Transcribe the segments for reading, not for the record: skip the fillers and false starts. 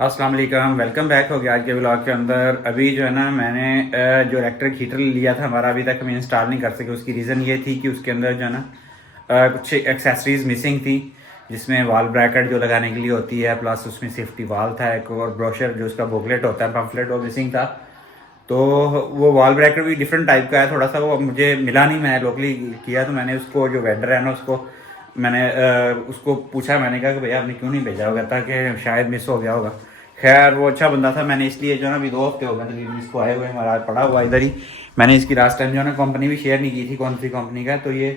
अस्सलाम वालेकुम, welcome back हो गया आज के ब्लॉग के अंदर। अभी जो है ना मैंने जो इलेक्ट्रिक हीटर लिया था हमारा, अभी तक हम इंस्टॉल नहीं कर सके। उसकी रीज़न ये थी कि उसके अंदर जो है ना कुछ एक्सेसरीज मिसिंग थी, जिसमें वाल ब्रैकेट जो लगाने के लिए होती है, प्लस उसमें सेफ्टी वाल था एक, और ब्रोशर जो उसका बुकलेट होता है, पम्फलेट, वो मिसिंग था। तो वो वॉल ब्रैकेट भी डिफरेंट टाइप का है थोड़ा सा, वो मुझे मिला नहीं, मैं लोकली किया। तो मैंने उसको, जो वेंडर है ना, उसको मैंने उसको पूछा, मैंने कहा कि भैया आपने क्यों नहीं भेजा होगा, ताकि शायद मिस हो गया होगा। खैर वो अच्छा बंदा था, मैंने इसलिए जो है ना अभी 2 हफ्ते हो गए तकरीबन इसको आए हुए, हमारा पड़ा हुआ इधर ही। मैंने इसकी लास्ट टाइम जो है ना कंपनी भी शेयर नहीं की थी, कौन सी कंपनी का। तो ये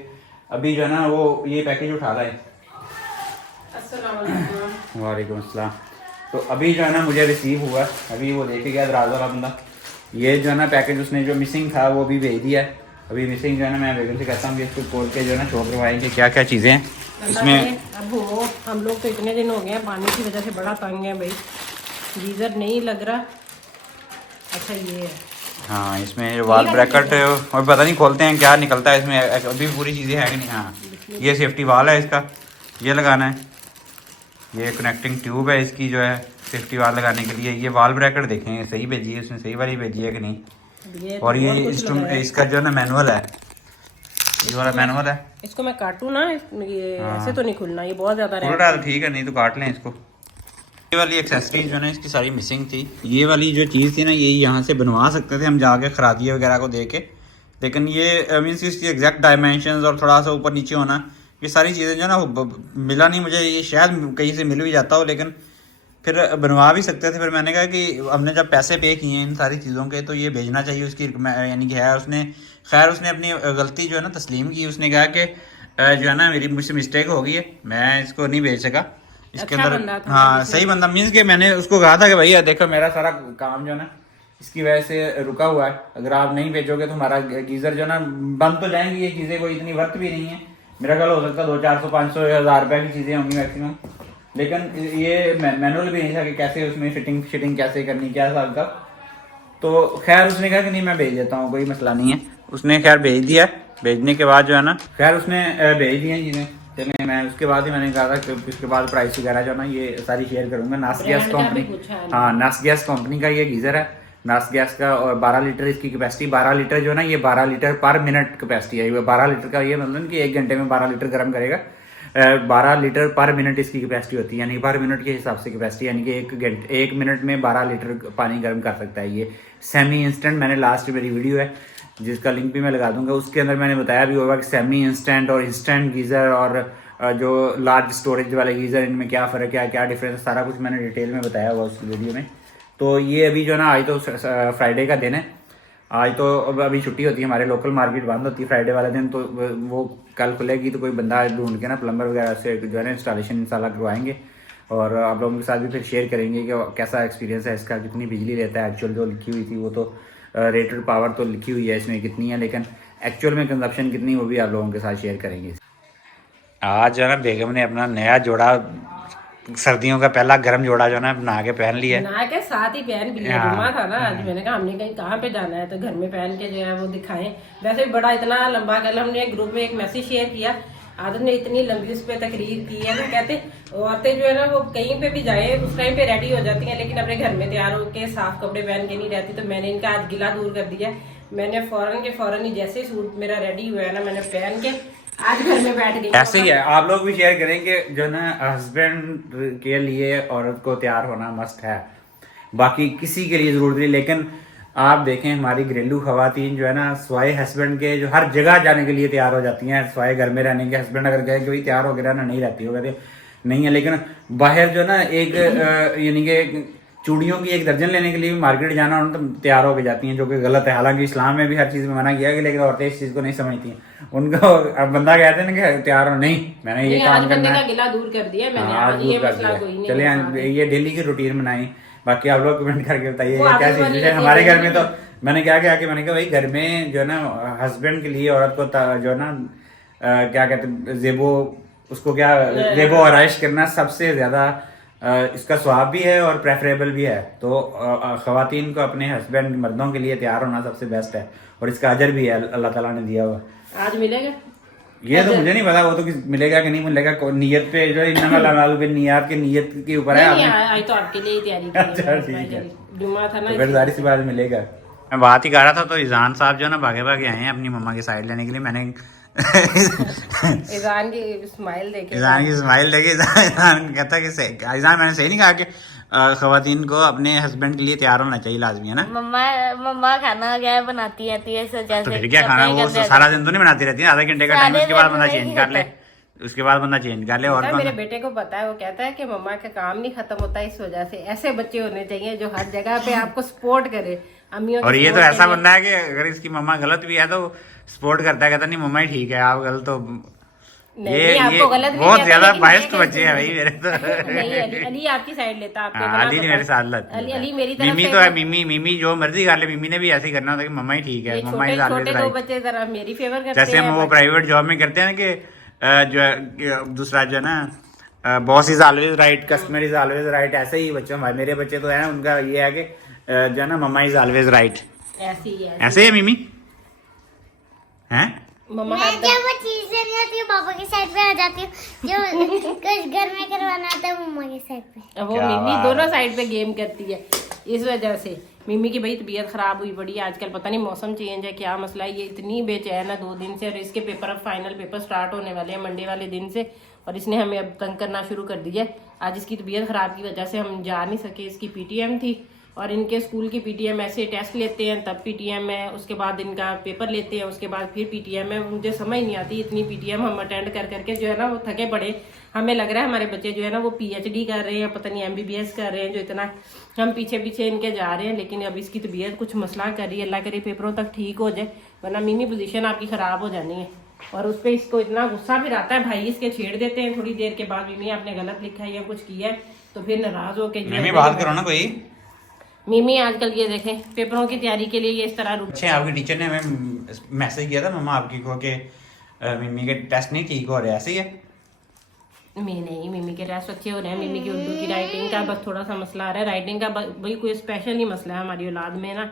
अभी जो है ना वो ये पैकेज उठा रहा है। वालेकुम अस्सलाम। तो अभी जो है ना मुझे रिसीव हुआ, अभी वो देखे गया दराज वाला बंदा। ये जो है ना पैकेज उसने जो मिसिंग था वो भी भेज दिया है। अभी मिसिंग जो है ना मैं बेगम से कहता हूँ कि इसको खोल के जो है ना शो करवाएंगे क्या क्या चीज़ें हैं इसमें। अब वो हम लोग तो इतने दिन हो गए हैं, पानी की वजह से बड़ा तंग है भाई, गीजर नहीं लग रहा। अच्छा ये है, हाँ, इसमें वाल ब्रैकेट और पता नहीं खोलते हैं क्या निकलता है इसमें, अभी पूरी चीज़ें हैं कि नहीं। हाँ, ये सेफ्टी वाल है इसका, ये लगाना है। ये कनेक्टिंग ट्यूब है इसकी जो है सेफ्टी वाल लगाने के लिए। ये वाल ब्रैकेट देखें सही भेजी है उसने, सही वाली भेजी है कि नहीं। और ये इंस्ट्रूमेंट इसका जो है ना मैनुअल है, ये वाला मैनुअल है। इसको मैं काटूँ ना, ये हाँ। ऐसे तो नहीं खुलना, ये बहुत ज़्यादा खुल रहा है तो ठीक है, नहीं तो काट लें इसको। ये वाली एक्सेसरीज जो है ना इसकी सारी मिसिंग थी। ये वाली जो चीज़ थी ना, ये यहाँ से बनवा सकते थे हम जाके खरादिए वगैरह को दे के, लेकिन ये मीन्स इसकी एग्जैक्ट डायमेंशंस और थोड़ा सा ऊपर नीचे होना, ये सारी चीज़ें जो है ना वो मिला नहीं मुझे। ये शायद कहीं से मिल भी जाता हो, लेकिन फिर बनवा भी सकते थे। फिर मैंने कहा कि हमने जब पैसे पे किए हैं इन सारी चीज़ों के, तो ये भेजना चाहिए उसकी, यानी कि है उसने। खैर उसने अपनी गलती जो है ना तस्लीम की। उसने कहा कि जो है ना मेरी मुझसे मिस्टेक हो गई है, मैं इसको नहीं भेज सका इसके अच्छा अंदर। बंदा था, हाँ सही बंदा, मीन्स के मैंने उसको कहा था कि भैया देखो मेरा सारा काम जो है ना इसकी वजह से रुका हुआ है, अगर आप नहीं भेजोगे तो हमारा गीजर जो है ना बंद तो जाएंगी। ये चीज़ें कोई इतनी वर्थ भी नहीं है, मेरा ख्याल हो सकता है 200-400-500-1000 रुपये की चीज़ें होंगी मैक्सिमम। लेकिन ये मैनुअल भी नहीं था कि कैसे उसमें फिटिंग कैसे करनी, क्या हिसाब का। तो खैर उसने कहा कि नहीं मैं भेज देता हूँ, कोई मसला नहीं है। उसने खैर भेज दिया। भेजने के बाद जो है ना खैर उसने भेज दी हैं चीज़ें। चले मैं उसके बाद ही मैंने कहा था कि उसके बाद प्राइस वगैरह जो है ना ये सारी शेयर करूँगा। नास गैस कंपनी, हाँ नास गैस कंपनी का ये गीज़र है, नास गैस का। और 12 लीटर इसकी कैपेसिटी, 12 लीटर जो है ना ये 12 लीटर पर मिनट कैपेसिटी है। 12 लीटर का ये मतलब कि 1 घंटे में 12 लीटर गर्म करेगा। 12 लीटर पर मिनट इसकी कैपेसिटी होती है, यानी पर मिनट के हिसाब से कैपेसिटी, यानी कि 1 मिनट में 12 लीटर पानी गर्म कर सकता है ये सेमी इंस्टेंट। मैंने लास्ट मेरी वीडियो है जिसका लिंक भी मैं लगा दूंगा, उसके अंदर मैंने बताया भी होगा कि सेमी इंस्टेंट और इंस्टेंट गीज़र और जो लार्ज स्टोरेज वाले गीज़र, इनमें क्या फ़र्क है, क्या डिफरेंस, सारा कुछ मैंने डिटेल में बताया हुआ उस वीडियो में। तो ये अभी जो ना आज तो फ्राइडे का दिन है, आज तो अभी छुट्टी होती है, हमारे लोकल मार्केट बंद होती है फ्राइडे वाले दिन। तो वो कल खुलेगी, तो कोई बंदा ढूंढ के ना प्लम्बर वगैरह से जो है ना इंस्टॉलेशन इंशाल्लाह करवाएंगे, और आप लोगों के साथ भी फिर शेयर करेंगे कि कैसा एक्सपीरियंस है इसका, कितनी बिजली लेता है। एक्चुअल जो लिखी हुई थी वो तो रेटेड पावर तो लिखी हुई है इसमें कितनी है, लेकिन एक्चुअल में कंजप्शन कितनी, वो भी आप लोगों के साथ शेयर करेंगे। आज जो है ना बेगम ने अपना नया जोड़ा, सर्दियों का पहला गर्म जोड़ा जो है ना बना के पहन लिया है। ना के साथ ही पहन भी लिया। हाँ। जुम्मा था ना आज, मैंने कहा हमने कहीं कहाँ पे जाना है तो घर में पहन के जो है वो दिखाएं। वैसे भी बड़ा इतना लंबा, कल हमने ग्रुप में एक मैसेज शेयर किया, आदत ने इतनी लंबी उस पर तकरीर की है ना, कहते औरतें जो है ना वो कहीं पे भी जाए उस टाइम पे रेडी हो जाती हैं, लेकिन अपने घर में तैयार होकर साफ कपड़े पहन के नहीं रहती। तो मैंने इनका आज गिला दूर कर दिया। मैंने फौरन ही जैसे ही सूट मेरा रेडी हुआ है ना, मैंने पहन के आज घर में बैठ गई। ऐसे ही है, आप लोग भी शेयर करेंगे जो ना हस्बैंड के लिए औरत को तैयार होना मस्ट है, बाकी किसी के लिए जरूरत नहीं। लेकिन आप देखें हमारी घरेलू खवातीन जो है ना स्वाय हस्बैंड के जो हर जगह जाने के लिए तैयार हो जाती हैं, स्वाय घर में रहने के। हस्बैंड अगर कहे कोई तैयार होकर रहना नहीं रहती हो, कहते नहीं है। लेकिन बाहर जो ना एक यानी कि चूड़ियों की 1 दर्जन लेने के लिए भी मार्केट जाना हो तो तैयार होकर जाती हैं, जो कि गलत है। हालांकि इस्लाम में भी हर चीज़ में मना किया है, लेकिन औरतें इस चीज़ को नहीं समझती हैं। उनको अब बंदा कहते हैं ना कि तैयार हो, नहीं मैंने ये काम करना है, गिला दूर कर दिया मैंने। हाँ आज ये दूर कर मसला दिया। कोई नहीं चले ये डेली की रूटीन बनाई। बाकी आप लोग कमेंट करके बताइए वो क्या आदत बनी सिचुएशन है। रहती हमारे है घर में तो मैंने क्या किया कि मैंने कहा भाई घर में जो है ना हस्बैंड के लिए औरत को जो है ना क्या कहते हैं जेबो, उसको क्या जेबो आराइश करना सबसे ज़्यादा इसका स्वाब भी है और प्रेफरेबल भी है। तो ख़वातीन को अपने हस्बैंड मर्दों के लिए तैयार होना सबसे बेस्ट है, और इसका अजर भी है अल्लाह ताला ने दिया हुआ। आज मिलेगा ये तो मुझे नहीं पता, वो तो मिलेगा कि नहीं मिलेगा, नियत पे जो इन्नमा लाल पे नियत के नियत के ऊपर है। नहीं आज तो आपके लिए ही तैयारी की अच्छा ठीक है, जुम्मा था ना, तो फिर जारी सी बात मिलेगा। मैं बात ही कर रहा था तो इजान साहब जो है ना भागे भागे आए हैं अपनी मम्मा की साइड लेने के लिए। मैंने इजान की स्माइल देखे, इजान की स्माइल देखे इजान कहता कि इजान मैंने सही नहीं कहा कि खवातीन को अपने हस्बैंड के लिए तैयार होना चाहिए लाजमी, है ना। मम्मा खाना क्या बनाती रहती है तो फिर क्या खाना, वो सारा दिन तो नहीं बनाती रहती है, आधे घंटे का टाइम, उसके बाद बंदा चेंज कर ले, उसके बाद बंदा चेंज कर ले। और मेरे बेटे को पता है, वो कहता है कि मम्मा का काम नहीं खत्म होता, इस वजह से ऐसे बच्चे होने चाहिए जो हर जगह पे आपको सपोर्ट करे, अम्मियों। और ये तो ऐसा बंदा है कि अगर इसकी मम्मा गलत भी है तो सपोर्ट करता है, कहता नहीं मम्मा ही ठीक है, आप गलत हो। ये बहुत ज्यादा बायस्ड बच्चे हैं भाई मेरे तो। नहीं, अली आपकी साइड लेता, आपको अली नहीं मेरे साथ लगता, अली मेरी तरफ मिमी तो है, मिमी जो मर्जी कर ले, मिमी ने भी ऐसे ही करना होता है कि मम्मा ही ठीक है, मम्मा ही छोटे दो बच्चे जरा मेरी फेवर करते हैं। जैसे हम वो प्राइवेट जॉब में करते हैं ना कि जो दूसरा जो है ना boss is always right, customer is always right, ऐसे ही बच्चों मेरे बच्चे तो है ना, उनका ये है कि जो है ना मम्मा इज ऑलवेज राइट, ऐसे है मिमी हैं। मैं जब वो चीज नहीं आती है पापा की साइड पे आ जाती हूँ, जो कुछ घर में करवाना आता है मम्मा की साइड पे। वो मिमी दोनों साइड पे गेम करती है, इस वजह से मिमी की भाई तबीयत खराब हुई पड़ी है आजकल, पता नहीं मौसम चेंज है क्या मसला है, ये इतनी बेचैन है 2 दिन से, और इसके पेपर, अब फाइनल पेपर स्टार्ट होने वाले हैं मंडे वाले दिन से, और इसने हमें अब तंग करना शुरू कर दिया। आज इसकी तबीयत खराब की वजह से हम जा नहीं सके, इसकी पीटीएम थी, और इनके स्कूल की पीटीएम ऐसे टेस्ट लेते हैं तब पीटीएम है, उसके बाद इनका पेपर लेते हैं, उसके बाद फिर पीटीएम है। मुझे समझ नहीं आती, इतनी पीटीएम हम अटेंड कर करके जो है ना वो थके पड़े, हमें लग रहा है हमारे बच्चे जो है ना वो पीएचडी कर रहे हैं, पता नहीं एमबीबीएस कर रहे हैं, जो इतना हम पीछे पीछे इनके जा रहे हैं। लेकिन अब इसकी तबीयत कुछ मसला कर रही है, अल्लाह करे पेपरों तक ठीक हो जाए, वरना मिमी पोजीशन आपकी खराब हो जानी है। और उस पर इसको इतना गुस्सा भी आता है, भाई इसके छेड़ देते हैं, थोड़ी देर के बाद मिमी आपने गलत लिखा है या कुछ किया है तो फिर नाराज होकर बात करो ना कोई। मिमी आजकल ये देखें पेपरों की तैयारी के लिए ये इस तरह रुक। अच्छा, आपके टीचर ने हमें मैसेज किया था मम्मा आपकी को कि मिमी के टेस्ट नहीं ठीक हो रहे, ऐसे ही है? नहीं, मिमी के टेस्ट अच्छे हो रहे हैं, मिमी की उर्दू की राइटिंग का बस थोड़ा सा मसला आ रहा है, राइटिंग का भाई कोई स्पेशल ही मसला है हमारी औलाद में ना,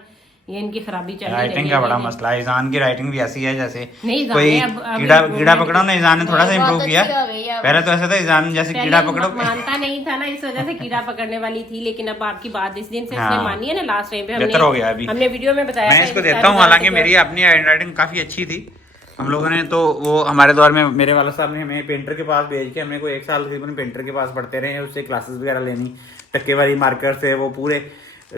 ये इनकी खराबी चल रही है। राइटिंग का बड़ा मसला है, ईजान की राइटिंग भी ऐसी है जैसे नहीं, कोई कीड़ा पकड़ो ना, ईजान ने थोड़ा सा इम्प्रूव किया, पहले तो ऐसा था ईजान जैसे कीड़ा पकड़ो मानता नहीं था ना, इस वजह से कीड़ा पकड़ने वाली थी, लेकिन अब आपकी बात जिस दिन से इसने मानी है ना, लास्ट टाइम पे बेहतर हो गया। अभी हमने वीडियो में बताया, मैं इसको देता हूँ, हालांकि मेरी अपनी राइटिंग काफी अच्छी थी, हम लोगों ने तो वो हमारे दौर में मेरे वाला साहब ने हमें पेंटर के पास भेज के, हमें कोई 1 साल तकरीबन पेंटर के पास पढ़ते रहे, उससे क्लासेस वगैरह लेनी, टक्केवारी मार्कर से वो पूरे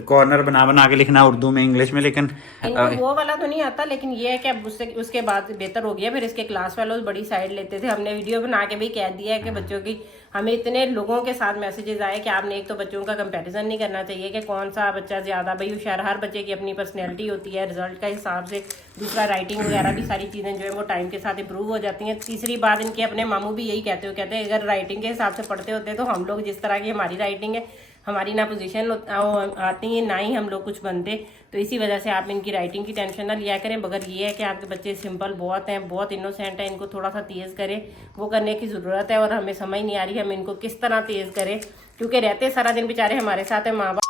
कॉर्नर बना के लिखना उर्दू में, इंग्लिश में। लेकिन वो वाला तो नहीं आता, लेकिन ये है कि अब उसके बाद बेहतर हो गया। फिर इसके क्लास वालों बड़ी साइड लेते थे, हमने वीडियो बना के भी कह दिया है कि बच्चों की, हमें इतने लोगों के साथ मैसेजेस आए कि आपने एक तो बच्चों का कंपैरिजन नहीं करना चाहिए कि कौन सा बच्चा ज्यादा भाई होशियार, हर बच्चे की अपनी पर्सनैलिटी होती है रिजल्ट का हिसाब से, दूसरा राइटिंग वगैरह भी सारी चीज़ें जो है वो टाइम के साथ इंप्रूव हो जाती हैं। तीसरी बात, इनके अपने मामू भी यही कहते हैं अगर राइटिंग के हिसाब से पढ़ते होते तो हम लोग जिस तरह की हमारी राइटिंग है, हमारी ना पोजीशन आती है ना ही हम लोग कुछ बनते, तो इसी वजह से आप इनकी राइटिंग की टेंशन ना लिया करें। मगर ये है कि आपके बच्चे सिंपल बहुत हैं, बहुत इनोसेंट हैं, इनको थोड़ा सा तेज़ करें, वो करने की ज़रूरत है। और हमें समझ नहीं आ रही हम इनको किस तरह तेज़ करें, क्योंकि रहते सारा दिन बेचारे हमारे साथ है माँ बाप।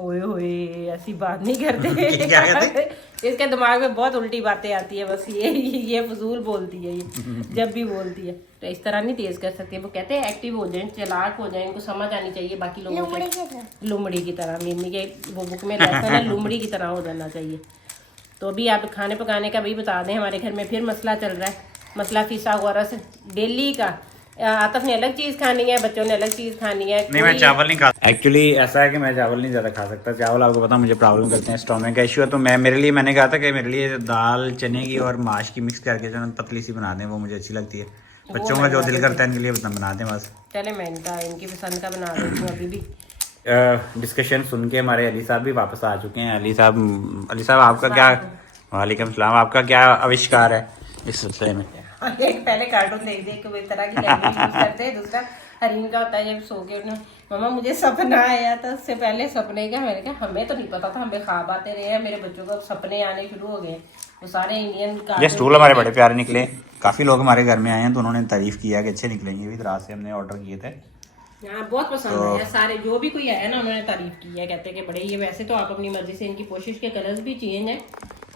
ओए होए, ऐसी बात नहीं करते इसके दिमाग में बहुत उल्टी बातें आती है, बस ये फजूल बोलती है ये जब भी बोलती है, तो इस तरह नहीं तेज कर सकते। वो कहते हैं एक्टिव हो जाए, चालाक हो जाए, इनको समझ आनी चाहिए बाकी लोगों के, लुमड़ी की तरह। मिमी के वो बुक में लेसन है, लुमड़ी की तरह हो जाना चाहिए। तो अभी आप खाने पकाने का भी बता दें, हमारे घर में फिर मसला चल रहा है, मसला फीसा हुआ रस डेली का। आतफ ने अलग चीज खानी है, बच्चों ने अलग चीज खानी है। नहीं, मैं चावल नहीं खाता। एक्चुअली ऐसा है कि मैं चावल नहीं ज्यादा खा सकता, चावल आपको पता मुझे प्रॉब्लम करते हैं, स्टोमक का इशू है। तो मैंने कहा था कि मेरे लिए दाल चने की और माश की मिक्स करके जो पतली सी बना दें, वो मुझे अच्छी लगती है। बच्चों का जो दिल करता है इनके लिए बना दें बस। चले मैं इनकी पसंद का बना देती हूँ। अभी भी डिस्कशन सुन के हमारे अली साहब भी वापस आ चुके हैं। अली साहब आपका क्या, वालेकुम सलाम, आपका क्या आविष्कार है इस सिलसिले में? एक पहले कार्टून देख के वो इस तरह की लैंग्वेज यूज करते हैं। दूसरा हरीन का होता है, जब सो के उठना, मम्मा मुझे सपना आया था, उससे पहले सपने का मैंने कहा हमें तो नहीं पता था, हमें ख्वाब आते रहे हैं, मेरे बच्चों को सपने आने शुरू हो गए। वो सारे इंडियन ये स्टूल हमारे बड़े प्यारे निकले, काफी लोग हमारे घर में आए हैं तो उन्होंने तारीफ किया कि अच्छे निकलेंगे, भी रात से हमने ऑर्डर किए थे। बहुत पसंद है सारे, जो भी कोई आया ना उन्होंने तारीफ की है, कहते हैं कि बड़े, ये वैसे तो आप अपनी मर्जी से, इनकी कोशिश के कलर्स भी चेंज है,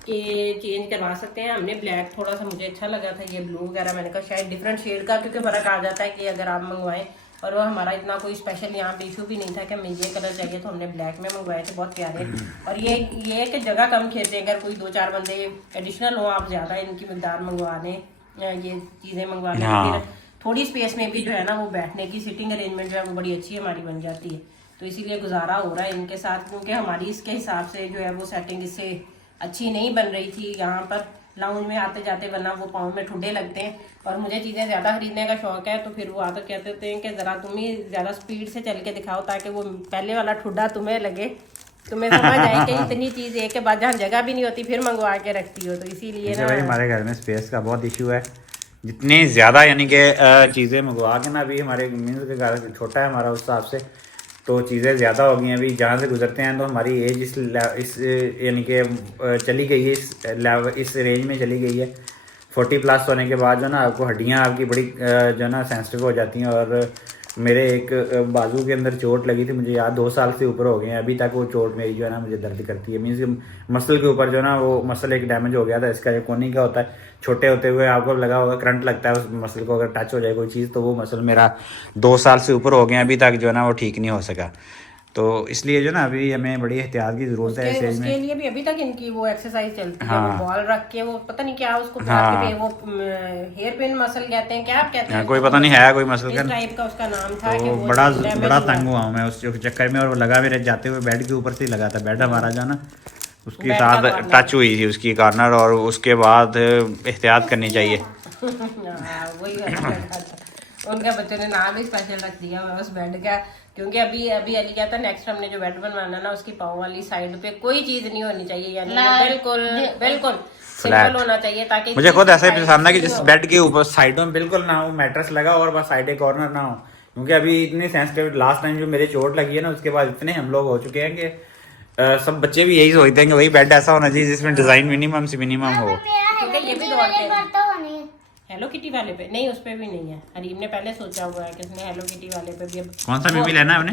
कि चेंज करवा सकते हैं। हमने ब्लैक थोड़ा सा मुझे अच्छा लगा था, ये ब्लू वगैरह मैंने कहा शायद डिफरेंट शेड का क्योंकि फर्क आ जाता है कि अगर आप मंगवाएं। और वो हमारा इतना कोई स्पेशल यहाँ पे इशू भी नहीं था कि हमें ये कलर चाहिए, तो हमने ब्लैक में मंगवाए थे, बहुत प्यारे। और ये कि जगह कम खेलते हैं, अगर कोई 2-4 बंदे एडिशनल हो, आप ज़्यादा इनकी मिकदार मंगवा लें, ये चीज़ें मंगवा लें, फिर थोड़ी स्पेस में भी जो है ना वो बैठने की सिटिंग अरेंजमेंट जो है वो बड़ी अच्छी हमारी बन जाती है। तो इसीलिए गुजारा हो रहा है इनके साथ, क्योंकि हमारी इसके हिसाब से जो है वो सेटिंग इससे अच्छी नहीं बन रही थी यहाँ पर लाउंज में आते जाते, वरना वो पाँव में ठुड्डे लगते हैं। और मुझे चीज़ें ज़्यादा खरीदने का शौक है, तो फिर वो आकर कहते थे कि ज़रा तुम ही ज़्यादा स्पीड से चल के दिखाओ ताकि वो पहले वाला ठुड्डा तुम्हें लगे, तुम्हें समझ आए कि इतनी चीज़ एक के बाद जहाँ जगह भी नहीं होती फिर मंगवा के रखती हो। तो इसीलिए ना भाई हमारे घर में स्पेस का बहुत इशू है, जितनी ज़्यादा यानी कि चीज़ें मंगवा के ना, अभी हमारे मीन्स के घर छोटा है हमारा उस हिसाब से, तो चीज़ें ज़्यादा हो गई हैं। अभी जहाँ से गुजरते हैं तो हमारी एज इस यानी कि चली गई है, इस रेंज में चली गई है। 40+ होने के बाद जो ना आपको हड्डियाँ आपकी बड़ी जो ना सेंसिटिव हो जाती हैं। और मेरे एक बाजू के अंदर चोट लगी थी, मुझे याद 2 साल से ऊपर हो गए हैं, अभी तक वो चोट मेरी जो है ना मुझे दर्द करती है। मीन्स मसल के ऊपर जो ना वो मसल एक डैमेज हो गया था, इसका जो कोनी का होता है, छोटे होते हुए आपको लगा होगा करंट लगता है उस मसल को, अगर टच हो जाए कोई चीज़ तो वो मसल मेरा 2 साल से ऊपर हो गया, अभी तक जो है ना वो ठीक नहीं हो सका। तो इसलिए जो ना अभी हमें बड़ी एहतियात की जरूरत है इस एज में। उसके लिए भी अभी तक इनकी वो एक्सरसाइज चलती है, वो बॉल रख के वो पता नहीं क्या उसको पे वो हेयर पिन मसल कहते हैं, क्या आप कहते हैं, कोई पता नहीं है कोई मसल का टाइप का उसका नाम था। तो बड़ा तंग हुआ हूँ मैं उस चक्कर में, और वो लगा मेरे जाते हुए बेड के ऊपर से लगा था, बेड हमारा जो ना उसके साथ टच हुई थी उसकी कॉर्नर, और उसके बाद एहतियात करनी चाहिए। वही उनका बच्चों ने नाम ही स्पेशल रख दिया उस बेड का, क्योंकि अभी अली कहता है नेक्स्ट हमने जो बेड बनवाना ना उसकी पाँव वाली साइड पे कोई चीज नहीं होनी चाहिए, यानी बिल्कुल सिंपल होना चाहिए, ताकि मुझे खुद ऐसा ही पसंद है कि जिस बेड के ऊपर साइडों में बिल्कुल ना हो मैट्रेस लगा और बस साइड कॉर्नर ना हो, क्योंकि अभी इतनी सेंसिटिव लास्ट टाइम जो मेरे चोट लगी है ना उसके बाद इतने हम लोग हो चुके हैं कि सब बच्चे भी यही सोचते हैं कि वही बेड ऐसा होना चाहिए जिसमें डिजाइन मिनिमम से मिनिमम हो। ये भी दौड़ते हेलो किटी वाले पे नहीं, उस पे भी नहीं है। अरीब ने पहले सोचा हुआ है कि उसने हेलो किटी वाले पे भी अब कौन सा मिमी लेना है आपने?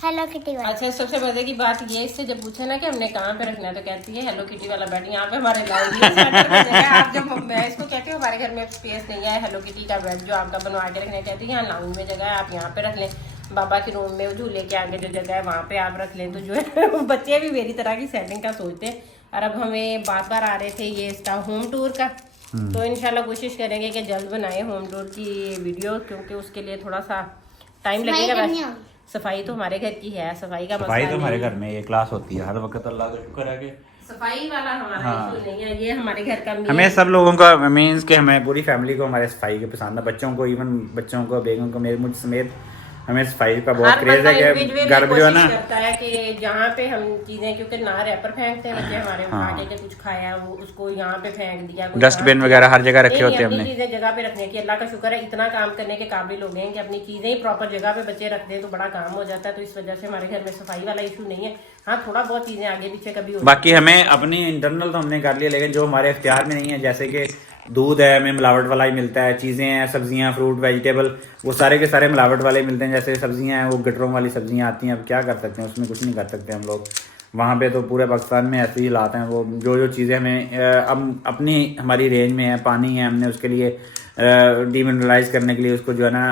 हेलो किटी वाला। अच्छा, सबसे मजे की बात ये, इससे जब पूछे ना कि हमने कहाँ पे रखना है तो कहती है हेलो किटी वाला बेड यहाँ पे हमारे लाएगी। आप जब मैं इसको कहती हूँ हमारे घर में स्पेस नहीं है हेलो किटी का बेड जो आपका बनवा के रखना, कहती है यहाँ लाउंज में जगह है आप यहाँ पे रख लें, बाबा के रूम में झूले के आगे जो जगह है वहाँ पे आप रख लें। तो जो है बच्चे भी मेरी तरह की सेटिंग का सोचते हैं। और अब हमें बार आ रहे थे ये इसका होम टूर का, तो इंशाल्लाह कोशिश करेंगे कि जल्द बनाए होम टूर की वीडियो, क्योंकि उसके लिए थोड़ा सा टाइम लगेगा। सफाई तो हमारे घर की है, सफाई का सफाई तो हमारे घर में ये क्लास होती है हर वक्त, अल्लाह का शुक्र है कि सफाई वाला हमारा इशू नहीं है, ये हमारे घर का हमें सब लोगों का मीन्स के हमें पूरी फैमिली को हमारे सफाई के पसंद है, बच्चों को, इवन बच्चों को, बेगम को, मेरे मुझ समेत हमें सफाई का बहुत क्रेज है कि घर जो है ना करता है कि जहाँ पे हम चीजें, क्योंकि ना रैपर फेंकते हैं बच्चे हमारे, आगे के कुछ खाया वो उसको यहाँ पे फेंक दिया, डस्टबिन वगैरह हर जगह रखे होते हैं हमने, चीजें जगह पे रखने की अल्लाह का शुक्र है इतना काम करने के काबिल हो गए हैं कि अपनी चीजें ही प्रॉपर जगह पे बच्चे रख दें तो बड़ा काम हो जाता है। तो इस वजह से हमारे घर में सफाई वाला इशू नहीं है। हाँ, थोड़ा बहुत चीजें आगे पीछे कभी हो, बाकी हमें अपनी इंटरनल तो हमने कर लिया, लेकिन जो हमारे इख्तियार में नहीं है, जैसे कि दूध है हमें मिलावट वाला ही मिलता है, चीज़ें हैं सब्जियां फ्रूट वेजिटेबल वो सारे के सारे मिलावट वाले मिलते हैं। जैसे सब्जियां हैं वो गटरों वाली सब्जियां आती हैं, अब क्या कर सकते हैं उसमें, कुछ नहीं कर सकते हम लोग। वहाँ पे तो पूरे पाकिस्तान में ऐसे ही हालात हैं। वो जो चीज़ें हमें अब अपनी हमारी रेंज में है, पानी है, हमने उसके लिए डीमिनरलाइज करने के लिए उसको जो है ना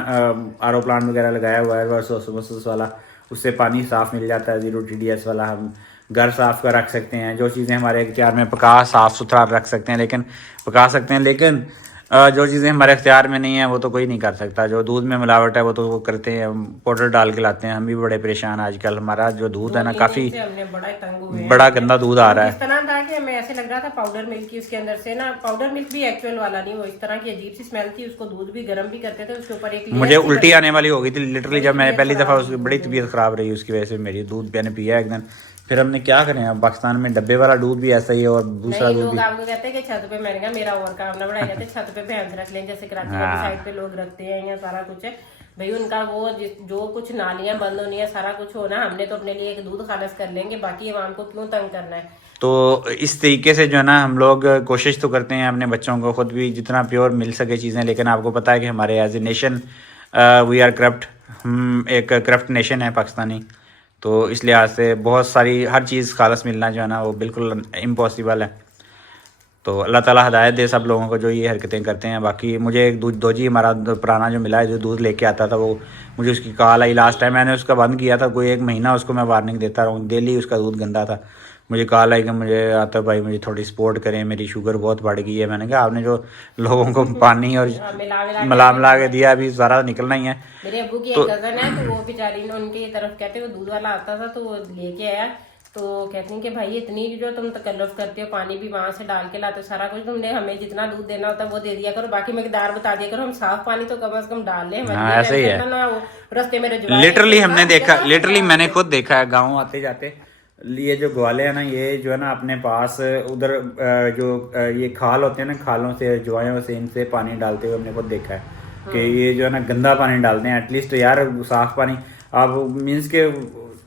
RO प्लांट वगैरह लगाया हुआ है वर्सोस वाला, उससे पानी साफ़ मिल जाता है, 0 TDS वाला। हम घर साफ कर रख सकते हैं, जो चीज़ें हमारे इख्तियार में पका साफ़ सुथरा रख सकते हैं, लेकिन पका सकते हैं, लेकिन जो चीज़ें हमारे इख्तियार में नहीं है वो तो कोई नहीं कर सकता। जो दूध में मिलावट है वो तो वो करते हैं, पाउडर डाल के लाते हैं, हम भी बड़े परेशान आजकल। हमारा जो दूध है ना काफ़ी बड़ा गंदा दूध आ रहा है। इस तरह था कि हमें ऐसे लग रहा था पाउडर मिल्क की उसके अंदर से ना, पाउडर मिल्क भी एक्चुअल वाला नहीं, वो इस तरह की अजीब सी स्मेल थी, उसको दूध भी गर्म भी करते थे, उसके ऊपर एक मुझे उल्टी आने वाली हो गई थी लिटरली जब मैं पहली दफ़ा उसकी बड़ी तबीयत ख़राब रही उसकी वजह से, मेरी दूध मैंने पिया एक दिन, फिर हमने क्या करें, अब पाकिस्तान में डब्बे वाला दूध भी ऐसा ही है और दूसरा दूध भी। आपको कहते हैं कि छत पे, मैंने कहा मेरा और काम ना बढ़ाया, कहते छत पे भैंस रख लें जैसे कराची वाली साइड पे लोग रखते हैं, या सारा कुछ है भाई उनका, वो जो कुछ नालियां बंद होनी है सारा कुछ होना, हमने तो अपने लिए एक दूध खालिस कर लेंगे, बाकी अवाम को क्यों तंग करना है। तो इस तरीके से जो है ना हम लोग कोशिश तो करते हैं अपने बच्चों को खुद भी जितना प्योर मिल सके चीज़ें, लेकिन आपको पता है कि हमारे as a nation we are corrupt, हम एक करप्ट नेशन है पाकिस्तानी, तो इस लिहाज से बहुत सारी हर चीज़ खालस मिलना जो है ना वो बिल्कुल इम्पॉसिबल है। तो अल्लाह ताला हिदायत दे सब लोगों को जो ये हरकतें करते हैं। बाकी मुझे एक दोजी हमारा पुराना जो मिला है, जो दूध लेके आता था, वो मुझे उसकी कॉल आई लास्ट टाइम, मैंने उसका बंद किया था, कोई 1 महीना उसको मैं वार्निंग देता रहा हूँ, डेली उसका दूध गंदा था। मुझे कॉल आई कि मुझे आता भाई मुझे थोड़ी सपोर्ट करें, मेरी शुगर बहुत बढ़ गई है। मैंने कहा आपने जो लोगों को पानी और मिला के दिया अभी सारा निकलना ही है। मेरे अब्बू की एक कजन है, तो वो बेचारी ने उनके तरफ कहते वो दूध वाला आता था, तो वो लेके आया, तो कहती हैं कि भाई इतनी जो तुम तकल्लुफ करते हो, पानी भी वहां से डाल के लाते हो, सारा कुछ तुमने हमें जितना दूध देना होता है वो दे दिया करो, बाकी मकदार बता दिया करो, हम साफ पानी तो कम से कम डाल लें। ऐसे ही है ना वो रास्ते में लिटरली हमने देखा, लिटरली मैंने खुद देखा है गाँव आते जाते, ये जो ग्वाले हैं ना, ये जो है ना अपने पास उधर जो ये खाल होते हैं ना, खालों से जुआयों से इनसे पानी डालते हुए हमने खुद देखा है कि ये जो है ना गंदा पानी डालते हैं। एटलीस्ट यार साफ पानी आप मीन्स के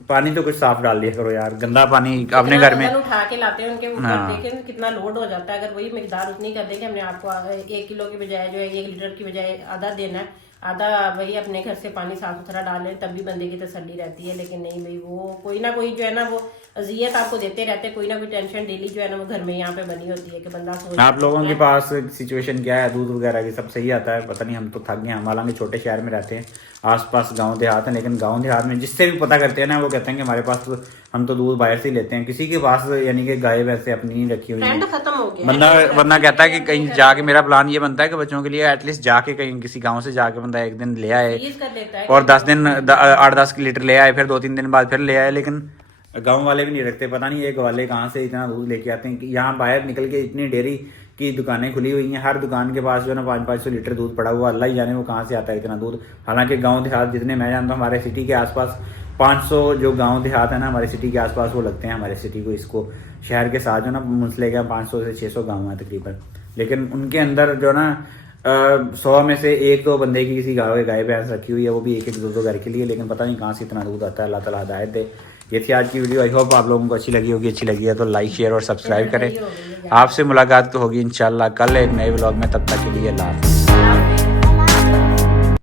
पानी तो कुछ साफ डाल दिया करो यार, गंदा पानी अपने घर में उठा के लाते हैं उनके ऊपर, देखें कितना लोड हो जाता है। अगर वही मिकदार उतनी कर देंगे, हमने आपको 1 किलो की बजाय जो है 1 लीटर की बजाय आधा देना है, आधा वही अपने घर से पानी साफ सुथरा डाल लें, तब भी बंदे की तसल्ली रहती है। लेकिन नहीं भाई, वो कोई ना कोई जो है ना वो अजियत आपको देते रहते हैं, कोई ना कोई टेंशन डेली जो है ना वो घर में यहाँ पे बनी होती है कि बंदा सोच। आप लोगों के पास सिचुएशन क्या है, दूध वगैरह की सब सही आता है? पता नहीं, हम तो थक गए। हम हालांकि छोटे शहर में रहते हैं, आसपास गांव देहात है, लेकिन गांव देहात में जिससे भी पता करते हैं ना, वो कहते हैं कि हमारे पास तो हम तो दूध बाहर से ही लेते हैं, किसी के पास यानी कि गाय वैसे अपनी ही रखी हुई है। खत्म हो गया बंदा कहता है कि कहीं जाके, मेरा प्लान ये बनता है कि बच्चों के लिए एटलीस्ट जाके कहीं किसी गाँव से जाके बंदा 1 दिन ले आए और 10 दिन 8-10 लीटर ले आए, फिर 2-3 दिन बाद फिर ले आए। लेकिन गांव वाले भी नहीं रखते, पता नहीं ये ग्वाले कहाँ से इतना दूध लेके आते हैं कि यहाँ बाहर निकल के इतनी डेयरी की दुकानें खुली हुई हैं, हर दुकान के पास जो है ना 500-500 लीटर दूध पड़ा हुआ, अल्लाह ही जाने वो कहाँ से आता है इतना दूध। हालांकि गांव देहात जितने मैं जानता हूँ, हमारे सिटी के आसपास 500 जो गांव देहात है ना हमारे सिटी के आसपास, वो लगते हैं हमारे सिटी को, इसको शहर के साथ जो ना मुंसले के 500 से 600 गाँव हैं तकरीबन। लेकिन उनके अंदर जो ना 100 में से 1-2 बंदे की किसी गाँव के गाय भैंस रखी हुई है, वो भी 1-2 घर के लिए। लेकिन पता नहीं कहाँ से इतना दूध आता है, अल्लाह ताला हिदायत दे। ये थी आज की वीडियो, आई होप आप लोगों को अच्छी लगी होगी। अच्छी लगी है तो लाइक शेयर और सब्सक्राइब करें। आपसे मुलाकात तो होगी इंशाल्लाह कल एक नए व्लॉग में, तब तक के लिए अल्लाह हाफ़िज़।